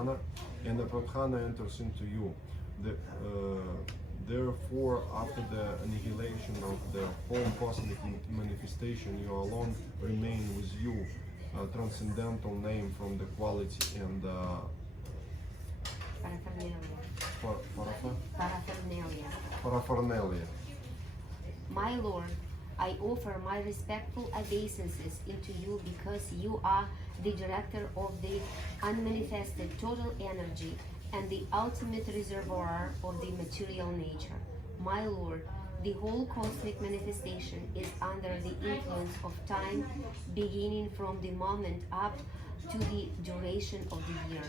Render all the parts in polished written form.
pradhana, and the pradhana enters into you. Therefore, after the annihilation of the whole cosmic manifestation, you alone remain with you, transcendental name from the quality and paraphernalia. My Lord, I offer my respectful obeisances into you because you are the director of the unmanifested total energy and the ultimate reservoir of the material nature. My Lord, the whole cosmic manifestation is under the influence of time, beginning from the moment up to the duration of the year.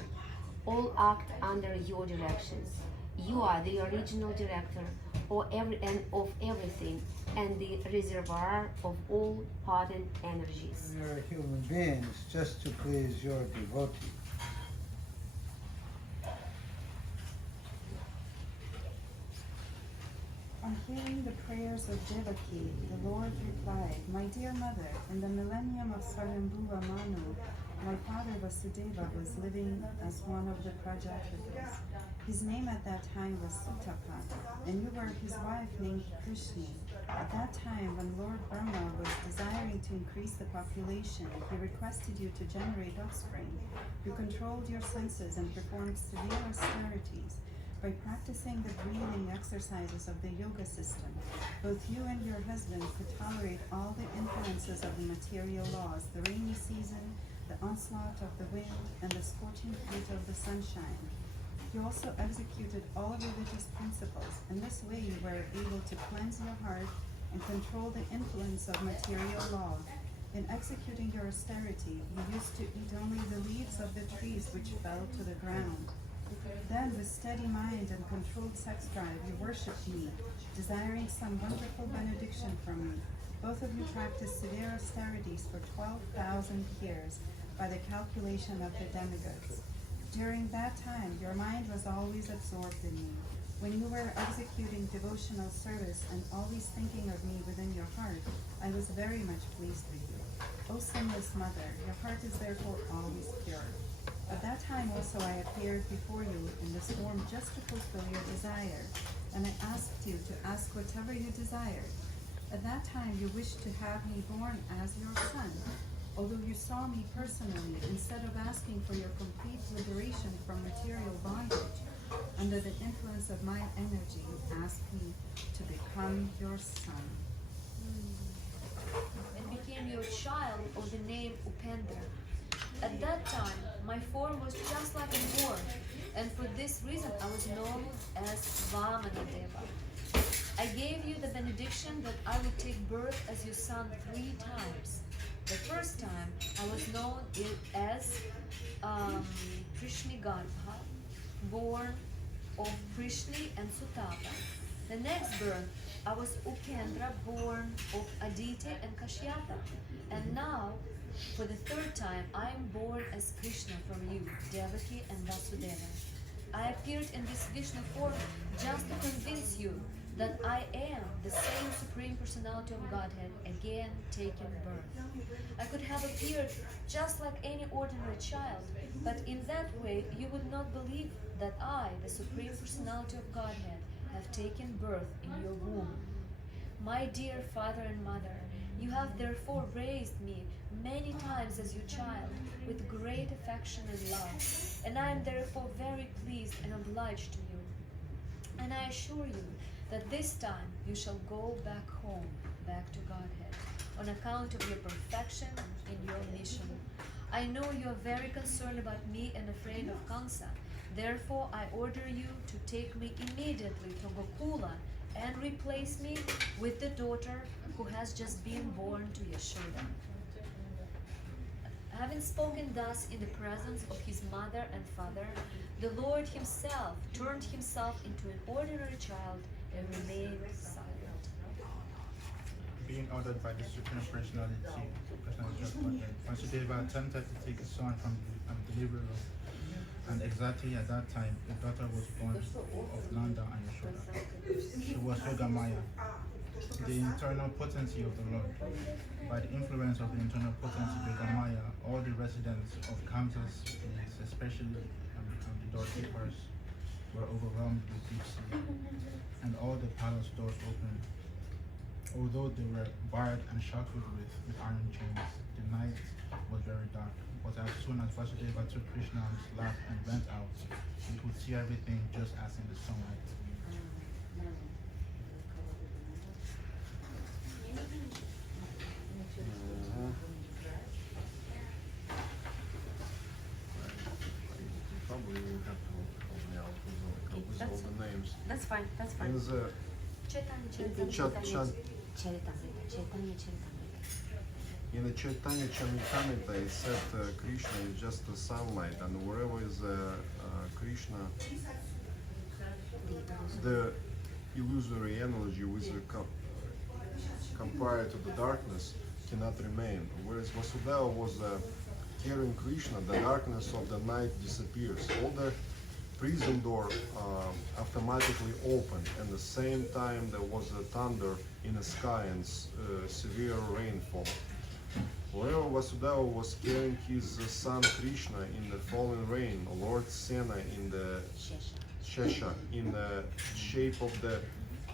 All act under your directions. You are the original director of everything and the reservoir of all potent energies. You're a human being just to please your devotee. On hearing the prayers of Devaki, the Lord replied, "My dear mother, in the millennium of Swayambhuva Manu, my father Vasudeva was living as one of the Prajapitas. His name at that time was Sutapa, and you were his wife named Krishna. At that time, when Lord Brahma was desiring to increase the population, he requested you to generate offspring. You controlled your senses and performed severe austerities. By practicing the breathing exercises of the yoga system, both you and your husband could tolerate all the influences of the material laws, the rainy season, the onslaught of the wind, and the scorching heat of the sunshine. You also executed all religious principles. In this way, you were able to cleanse your heart and control the influence of material law. In executing your austerity, you used to eat only the leaves of the trees which fell to the ground. Then, with steady mind and controlled sex drive, you worshipped me, desiring some wonderful benediction from me. Both of you practiced severe austerities for 12,000 years by the calculation of the demigods. During that time, your mind was always absorbed in me. When you were executing devotional service and always thinking of me within your heart, I was very much pleased with you. O sinless mother, your heart is therefore always pure. At that time also I appeared before you in this form just to fulfill your desire, and I asked you to ask whatever you desired. At that time you wished to have me born as your son. Although you saw me personally, instead of asking for your complete liberation from material bondage, under the influence of my energy, you asked me to become your son. And became your child of the name Upendra. At that time, my form was just like a boar, and for this reason I was known as Vamanadeva. I gave you the benediction that I would take birth as your son 3 times. The first time I was known as Krishnigarbha, born of Krishni and Sutapa. The next birth I was Upendra, born of Aditi and Kashyapa. And now, for the 3rd time, I am born as Krishna from you, Devaki and Vasudeva. I appeared in this Vishnu form just to convince you that I am the same Supreme Personality of Godhead, again taking birth. I could have appeared just like any ordinary child, but in that way you would not believe that I, the Supreme Personality of Godhead, have taken birth in your womb. My dear father and mother, you have therefore raised me many times as your child with great affection and love, and I am therefore very pleased and obliged to you. And I assure you that this time you shall go back home, back to Godhead, on account of your perfection in your mission. I know you are very concerned about me and afraid of Kamsa. Therefore, I order you to take me immediately to Gokula and replace me with the daughter who has just been born to Yashoda. Having spoken thus in the presence of his mother and father, the Lord himself turned himself into an ordinary child and remained silent. Being ordered by the Supreme Personality, Krishna Janmashtami, Vasudeva attempted to take a son from the deliverer, and exactly at that time, the daughter was born of Nanda and Yashoda. She was Yogamaya. the internal potency of the Lord. By the influence of the internal potency of the Maya, all the residents of Kansas, especially the doorkeepers, were overwhelmed with deep sleep, and all the palace doors opened. Although they were barred and shackled with iron chains, the night was very dark. But as soon as Vasudeva took Krishna on his lap and went out, he could see everything just as in the sunlight. Probably we have to help me out with all the names. That's fine, that's In fine. the Chaitanya. in the Chaitanya Charitamrita, it said Krishna is just the sunlight, and wherever is Krishna, the illusory energy with compared to the darkness cannot remain. Whereas Vasudeva was carrying Krishna, the darkness of the night disappears. All the prison door automatically opened, and at the same time there was a thunder in the sky and severe rainfall. Wherever Vasudeva was carrying his son Krishna in the falling rain, Lord Sena in the Shesha, in the shape of the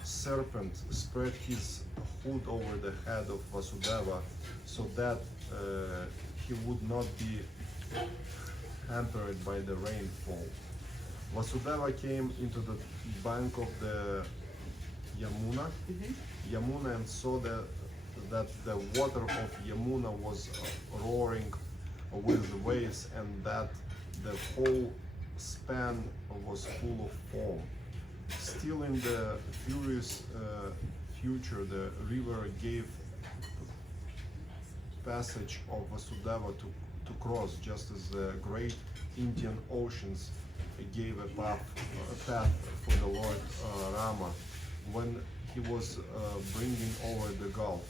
serpent, spread his hood over the head of Vasudeva so that he would not be hampered by the rainfall. Vasudeva came into the bank of the Yamuna and saw that the water of Yamuna was roaring with waves, and that the whole span was full of foam. Still in the furious future, the river gave passage of Vasudeva to cross, just as the great Indian oceans gave a path for the Lord Rama when he was bringing over the Gulf.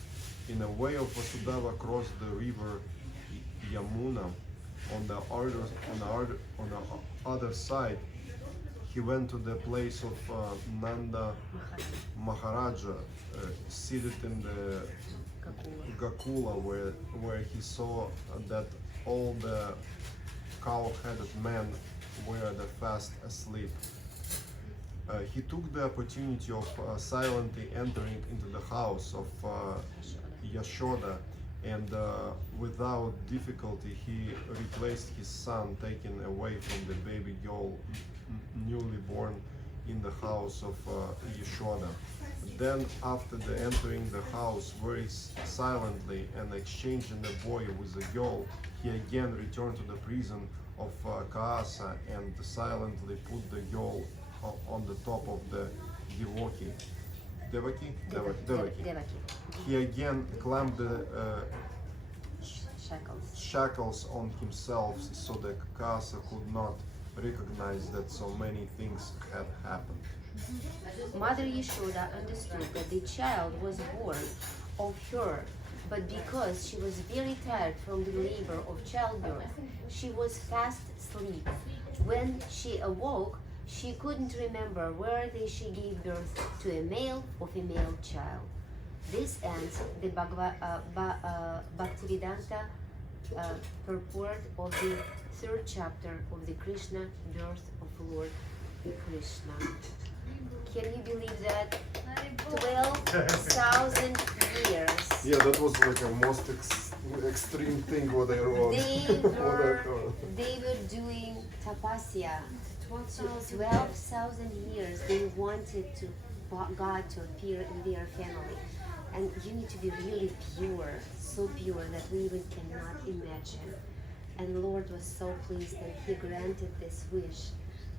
In a way of Vasudeva crossed the river Yamuna. On the other side, he went to the place of Nanda Maharaja, seated in the Gakula, where he saw that all the cow-headed men were fast asleep. He took the opportunity of silently entering into the house of Yashoda, and without difficulty he replaced his son, taken away from the baby girl newly born in the house of Yashoda. Then, after the entering the house very silently and exchanging the boy with the girl, he again returned to the prison of Kaasa and silently put the girl on the top of the Devaki. He again clamped the shackles on himself so that Kaasa could not recognize that so many things had happened. Mother Yashoda understood that the child was born of her, but because she was very tired from the labor of childbirth, she was fast asleep. When she awoke, she couldn't remember whether she gave birth to a male or female child. This ends the Bhaktivedanta purport of the 3rd chapter of the Krishna birth of Lord Krishna. Can you believe that? 12,000 years. Yeah, that was like a most extreme thing what I wrote. They were doing tapasya. 12,000 years they wanted God to appear in their family. And you need to be really pure, so pure that we even cannot imagine. And the Lord was so pleased that He granted this wish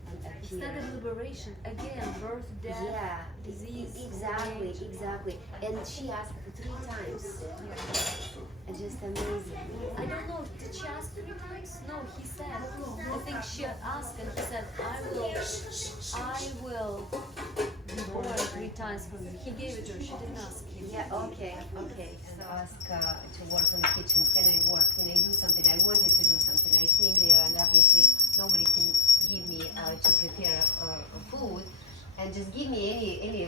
and appeared. Instead of liberation, again, birth, death, Yeah, disease. exactly. And she asked 3 times. It's just amazing. I don't know, did she ask 3 times? No, he said, I think she asked and he said, I will be born 3 times from you. He gave it to her, she didn't ask him. Yeah, okay. So ask to work on the kitchen. Can I work? Can I do something? I wanted to do something. I came there and obviously nobody can give me to prepare food. And just give me any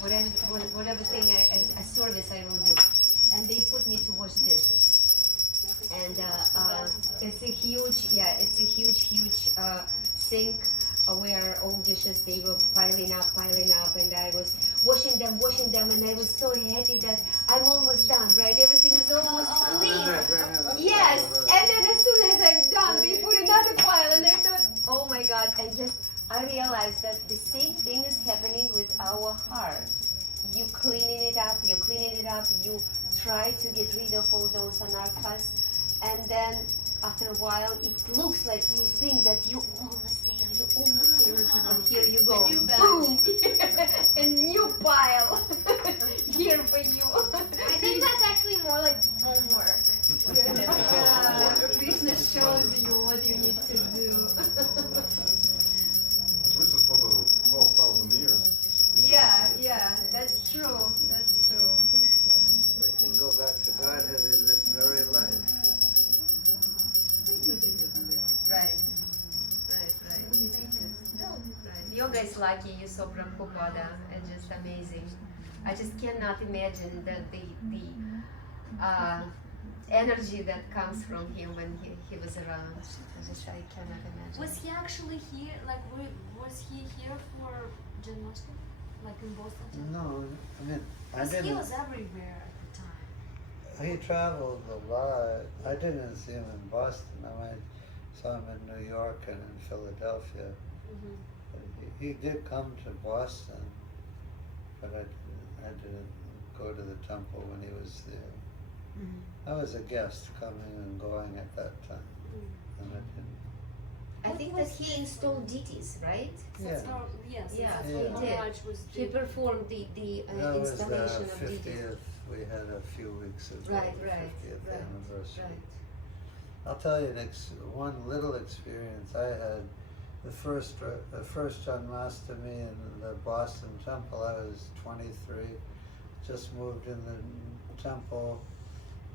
whatever thing I it's a huge sink where all dishes they were piling up, and I was washing them, and I was so happy that I'm almost done, right? Everything is almost clean. Yes, and then as soon as I'm done, they put another pile, and I thought, oh my God, and just I realized that the same thing is happening with our heart. You cleaning it up, you try to get rid of all those anarthas, and then after a while it looks like you think that you're almost there, and here you go, boom, a new pile here for you. I think that's actually more like homework. Krishna shows you what you need to do. This is for the 12,000 years. Yeah, that's true. We can go back to Godhead in this very life. Right. Yoga is lucky you saw Prabhupada, and just amazing. I just cannot imagine that the energy that comes from him when he was around. I cannot imagine. Was he actually here? Like, was he here for Janmashtami? Like in Boston? No, I mean, I Because he didn't. was everywhere at the time. He traveled a lot. I didn't see him in Boston. I saw him in New York and in Philadelphia. Mm-hmm. He did come to Boston, but I didn't go to the temple when he was there. Mm-hmm. I was a guest coming and going at that time, and I didn't. I think that he installed deities, right? That's Yeah. how, yes, Yeah, that's he what did. Maharaj was He doing. performed the That was the installation of deities. 50th. We had a few weeks ago. Right, the right, 50th right, anniversary. right. I'll tell you one little experience I had. The first Janmashtami in the Boston temple, I was 23, just moved in the temple,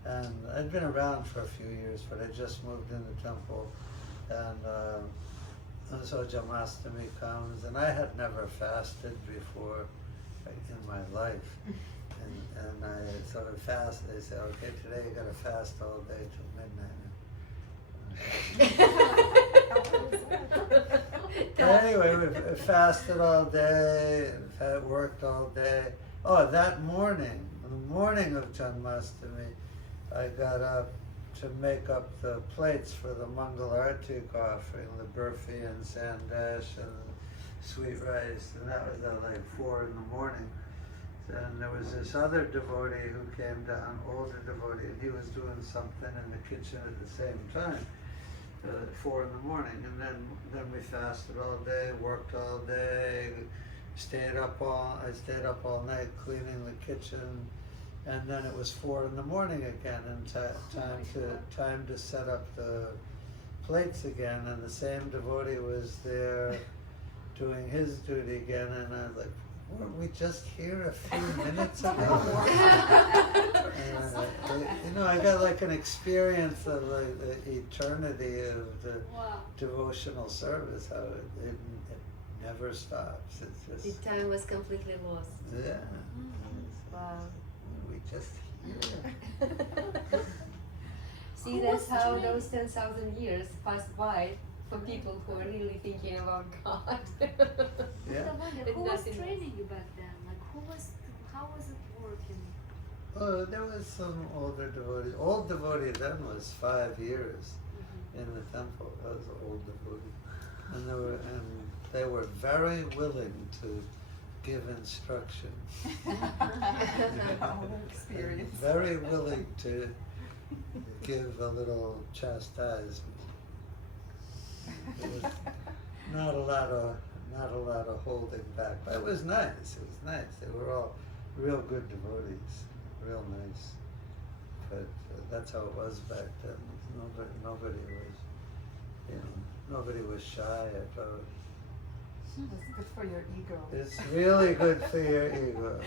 and I'd been around for a few years, but I just moved in the temple, and so Janmashtami comes, and I had never fasted before in my life, and I sort of fast. They say, okay, today you got to fast all day till midnight. But anyway, we fasted all day, and worked all day. Oh, that morning, the morning of Janmashtami, I got up to make up the plates for the Mangal Artik offering, the burfi and sandesh and sweet rice, and that was at like 4 in the morning. And there was this other devotee who came down, older devotee, and he was doing something in the kitchen at the same time. At 4 in the morning, and then we fasted all day, worked all day, I stayed up all night cleaning the kitchen, and then it was 4 in the morning again, and time to set up the plates again, and the same devotee was there doing his duty again, and I was like, weren't we just here a few minutes ago? And, I got like an experience of like the eternity of the devotional service, how it never stops. It's The just, time was completely lost. yeah, Wow. we just here. See, that's how those 10,000 years passed by for people who are really thinking about God. Yeah. I wonder, It's who was nothing training you back then? Like, how was it working? Oh, there was some older devotee. Old devotee then was 5 years in the temple. That was an old devotee, and they were very willing to give instruction. Experience. Very willing to give a little chastisement. It was not a lot of holding back, but it was nice. It was nice. They were all real good devotees, real nice. But that's how it was back then. Nobody was shy about. It's good for your ego. It's really good for your ego.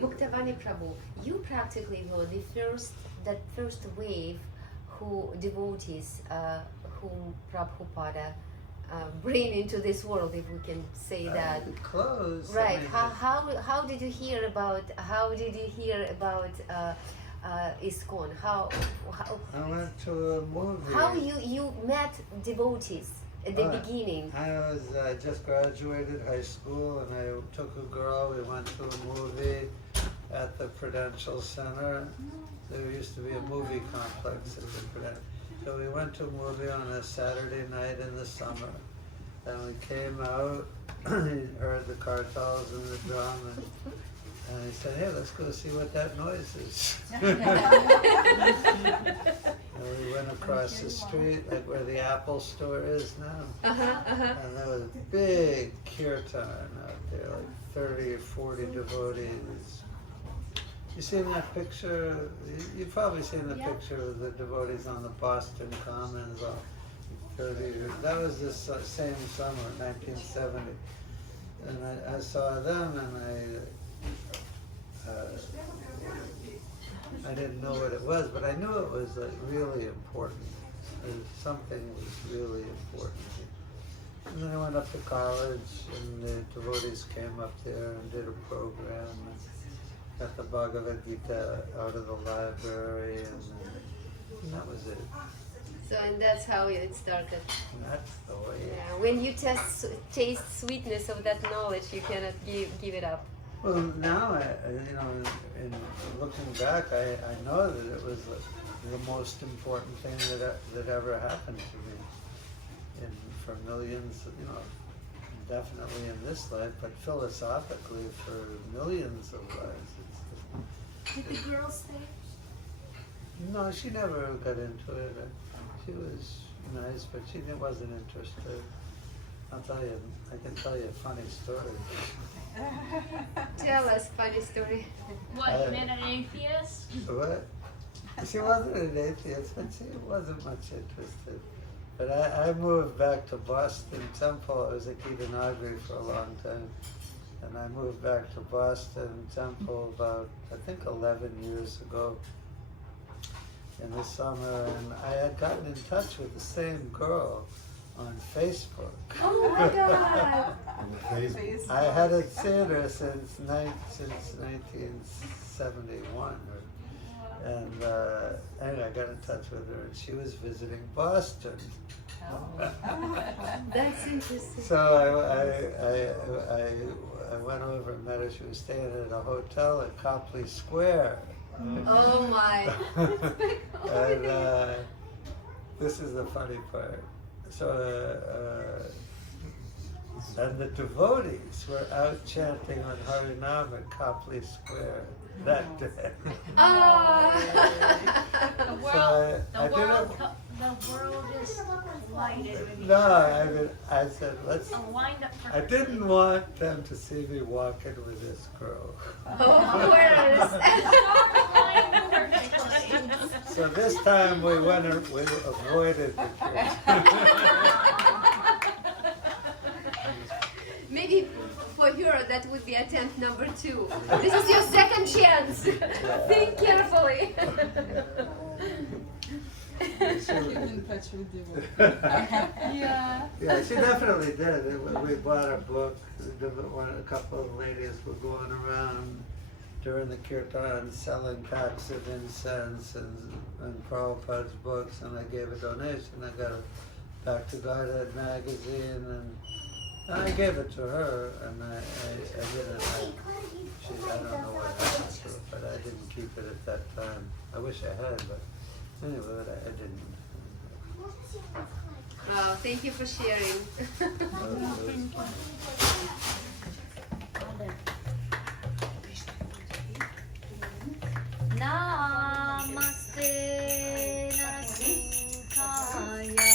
Muktavani Prabhu, you practically were that first wave devotees whom Prabhupada bring into this world, if we can say that. Close. Right. I mean, How did you hear about ISKCON? How I went to a movie. how you met devotees at the beginning? I was just graduated high school, and I took a girl. We went to a movie at the Prudential Center. There used to be a movie complex at the Prudential. So we went to a movie on a Saturday night in the summer. And we came out, he heard the cartels and the drum, and he said, "Hey, let's go see what that noise is." And we went across the street, like where the Apple store is now. And there was a big kirtan out there, like 30 or 40 devotees. You seen that picture? You've probably seen the picture of the devotees on the Boston Commons. 30. That was this same summer, 1970. And I saw them, and I didn't know what it was, but I knew it was really important. Something was really important. And then I went up to college, and the devotees came up there and did a program. And got the Bhagavad Gita out of the library, and that was it. So, and that's how it started. And that's the way. Yeah, when you taste sweetness of that knowledge, you cannot give it up. Well, now, in looking back, I know that it was the most important thing that ever happened to me. And for millions, definitely in this life, but philosophically for millions of lives. Did the girl stay? No, she never got into it. She was nice, but she wasn't interested. I can tell you a funny story. Tell us funny story. What, you met an atheist? What? She wasn't an atheist, but she wasn't much interested. But I moved back to Boston Temple. I was at Gitanagri for a long time. And I moved back to Boston Temple about, I think, 11 years ago in the summer. And I had gotten in touch with the same girl on Facebook. Oh my God! I hadn't seen her since 1971. And anyway, I got in touch with her, and she was visiting Boston. That's interesting. So I went over and met her. She was staying at a hotel at Copley Square. Oh my. And this is the funny part. So, and the devotees were out chanting on Harinam at Copley Square that day. The world, So the I world, didn't. the world is lighted with No, I said, let's. a wind up for I didn't want them to see me walking with this girl. Of course. So this time we avoided the church. Maybe for her that would be attempt number 2. This is your second chance. Think carefully. Yeah. Yeah, she definitely did. We bought a book. A couple of ladies were going around during the kirtan selling packs of incense and Prabhupada's books, and I gave a donation. I got it back to Godhead magazine, and I gave it to her, and I didn't. I don't know what happened to it, but I didn't keep it at that time. I wish I had, but anyway, I didn't. Wow, thank you for sharing. Namaste Narasimhaya.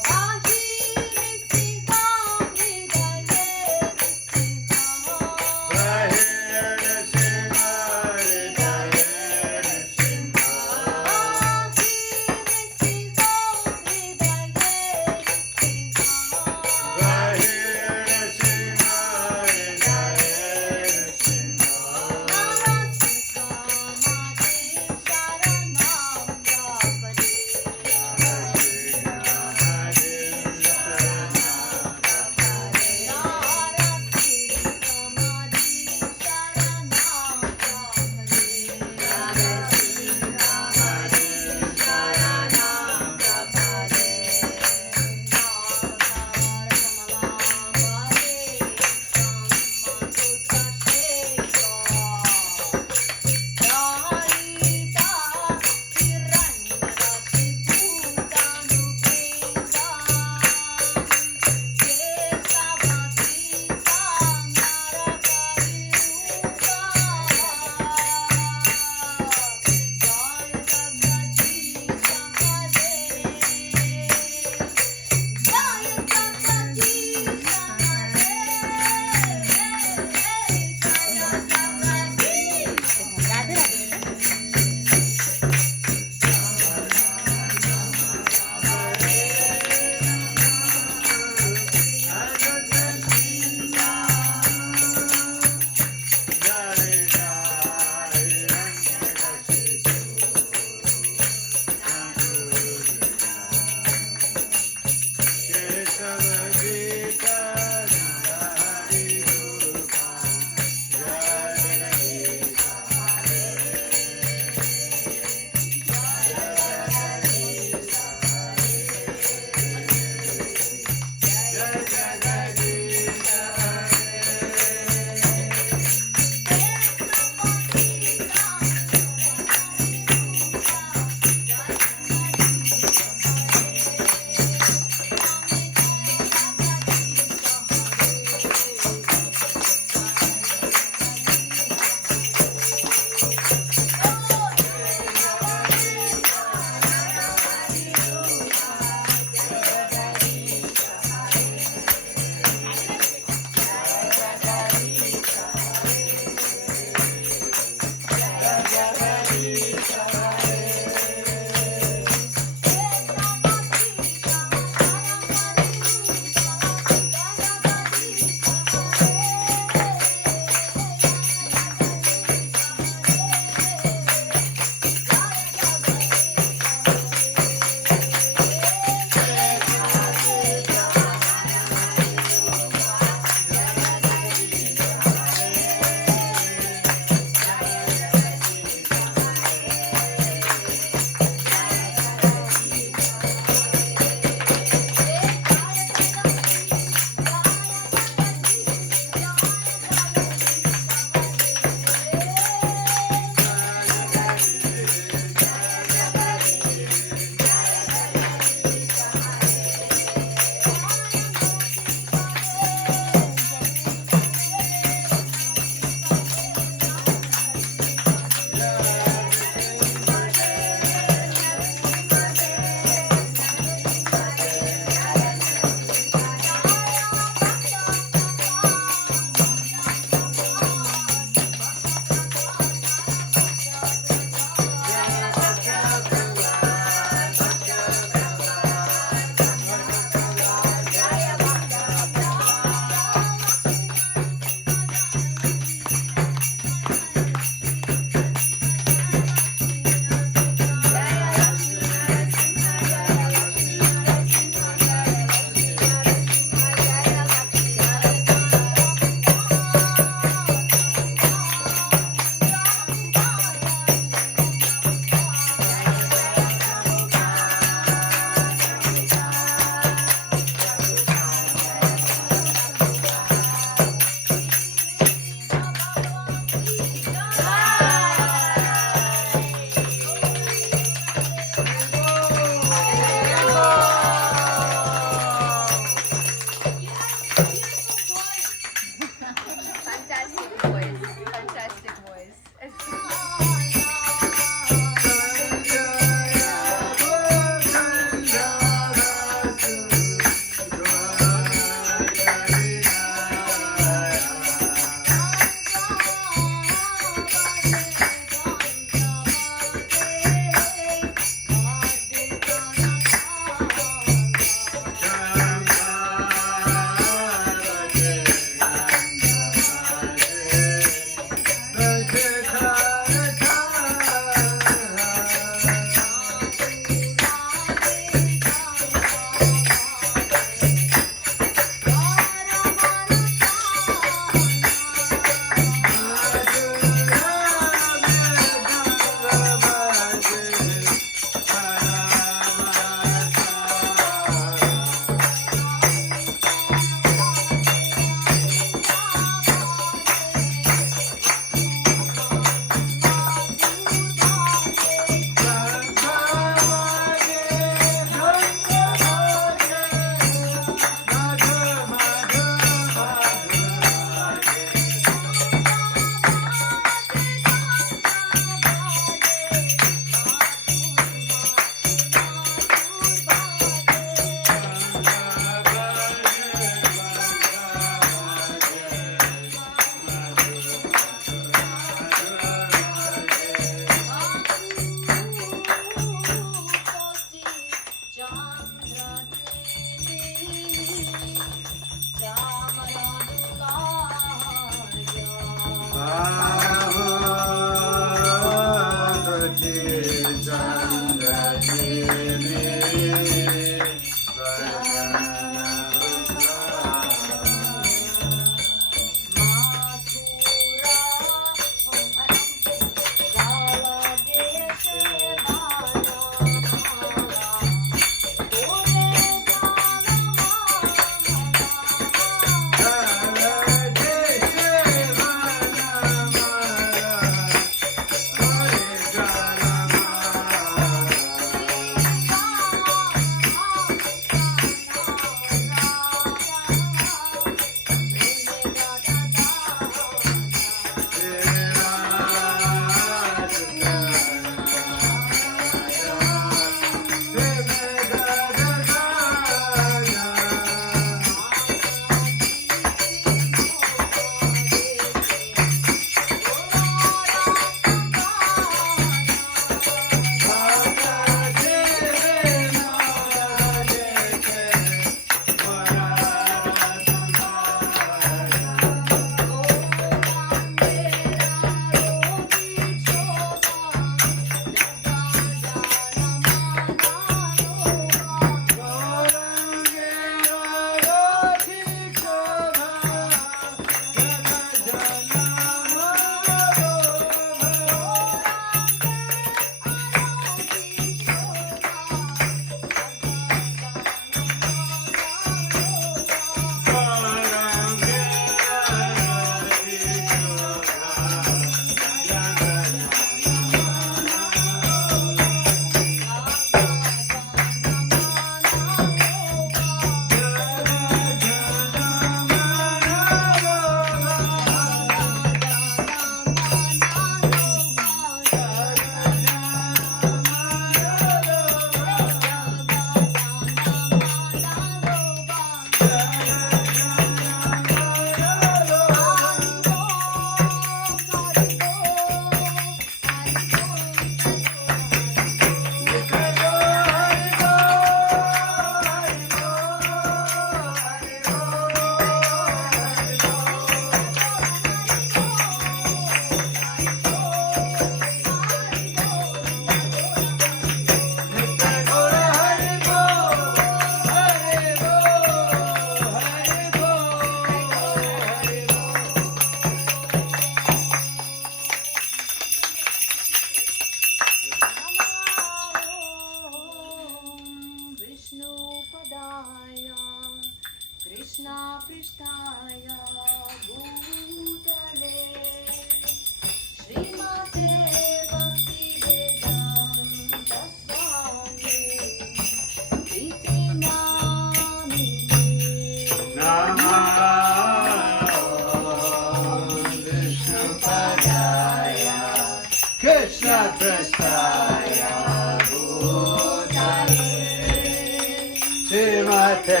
Namaste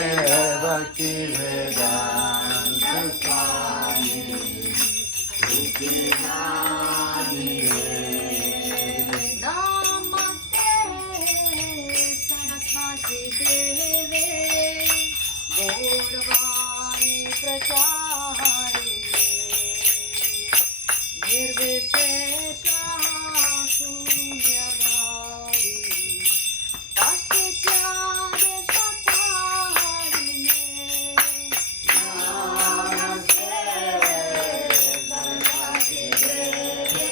Bhakti Vedanta Swami Sukhidani Namaste Saraswati Deve Gauravani Pracharine Nirvishesha Shunyavadi Paschyatyade Shatarine Namaste Saraswati Deve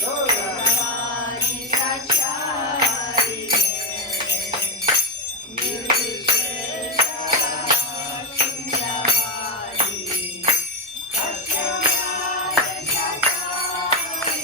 Gauravani Pracharine Nirvishesha Shunyavadi Paschyatyade Shatarine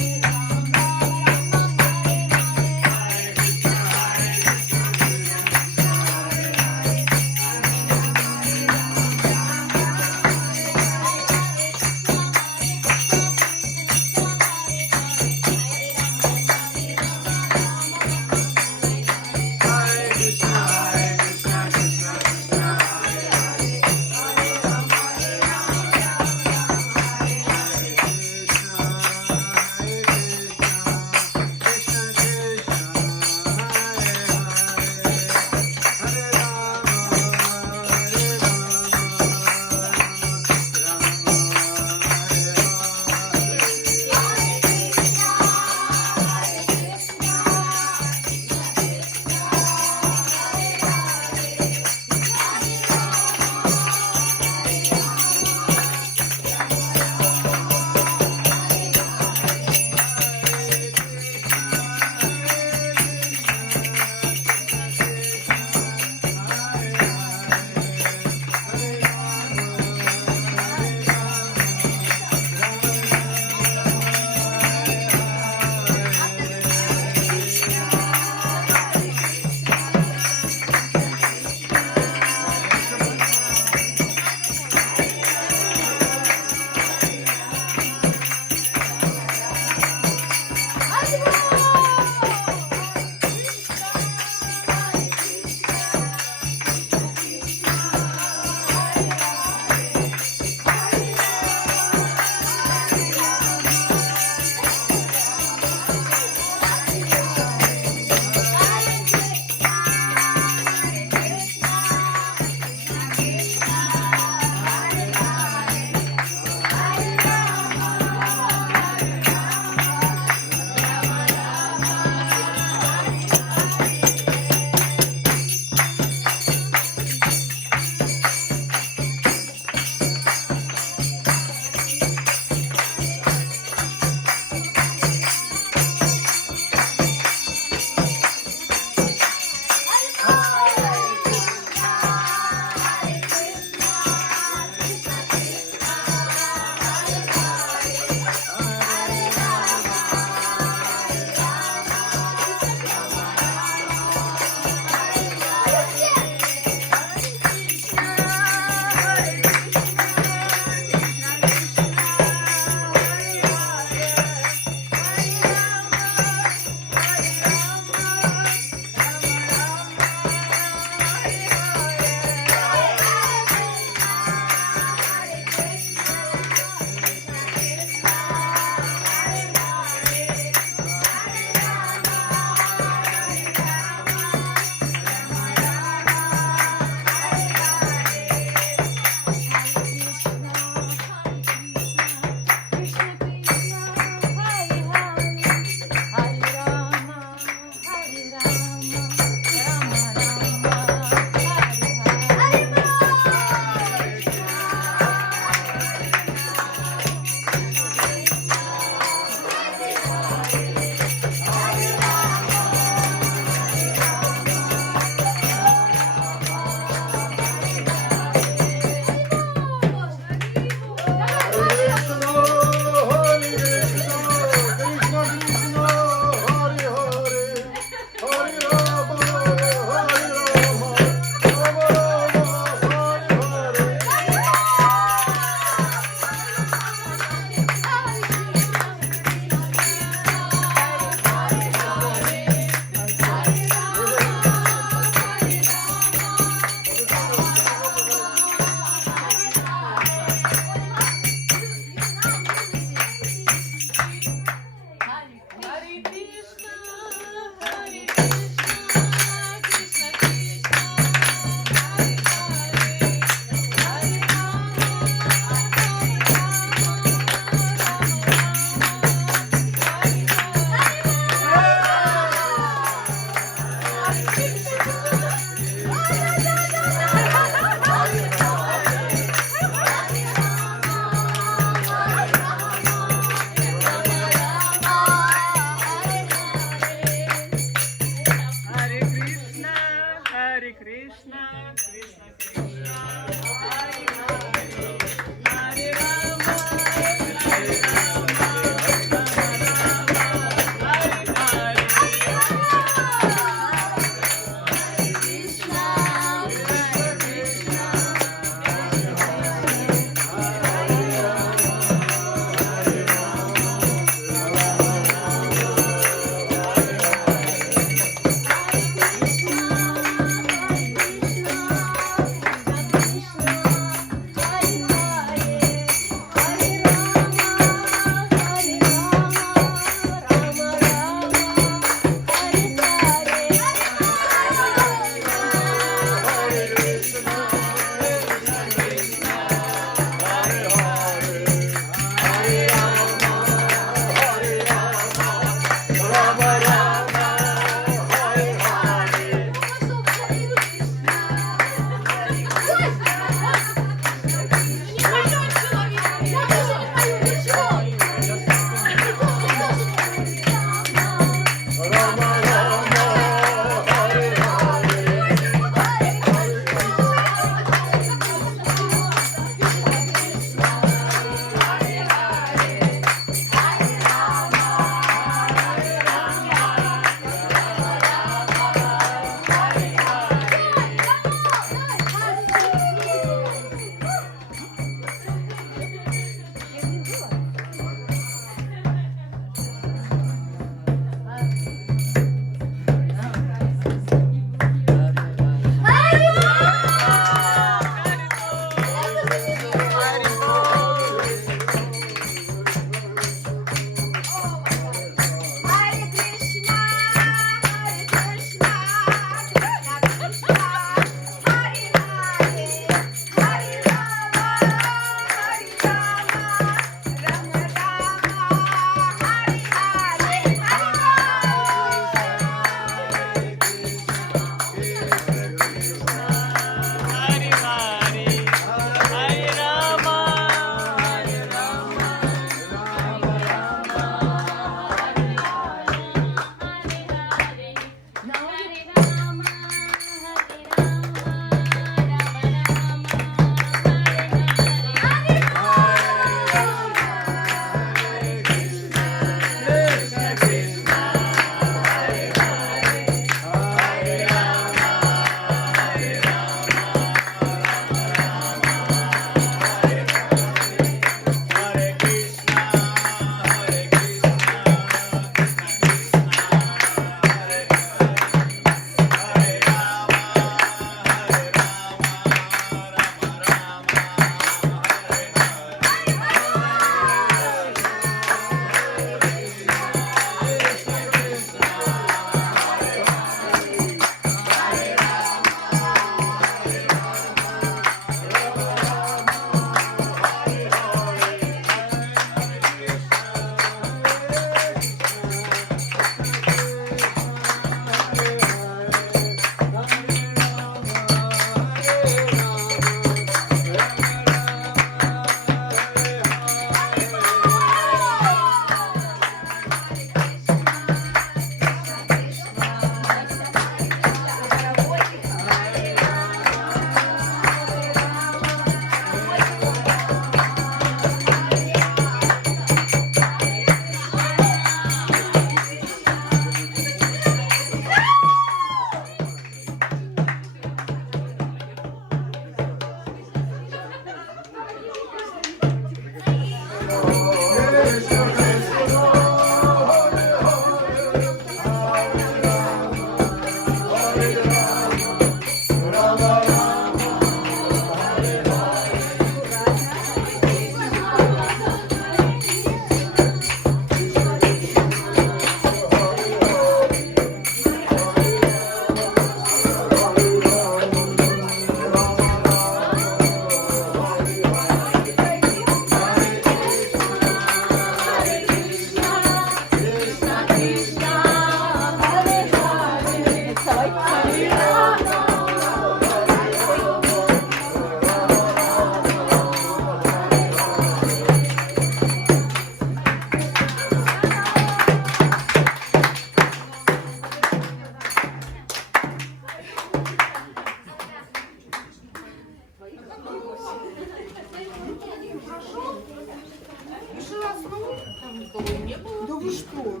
Никого не было. Да вы что?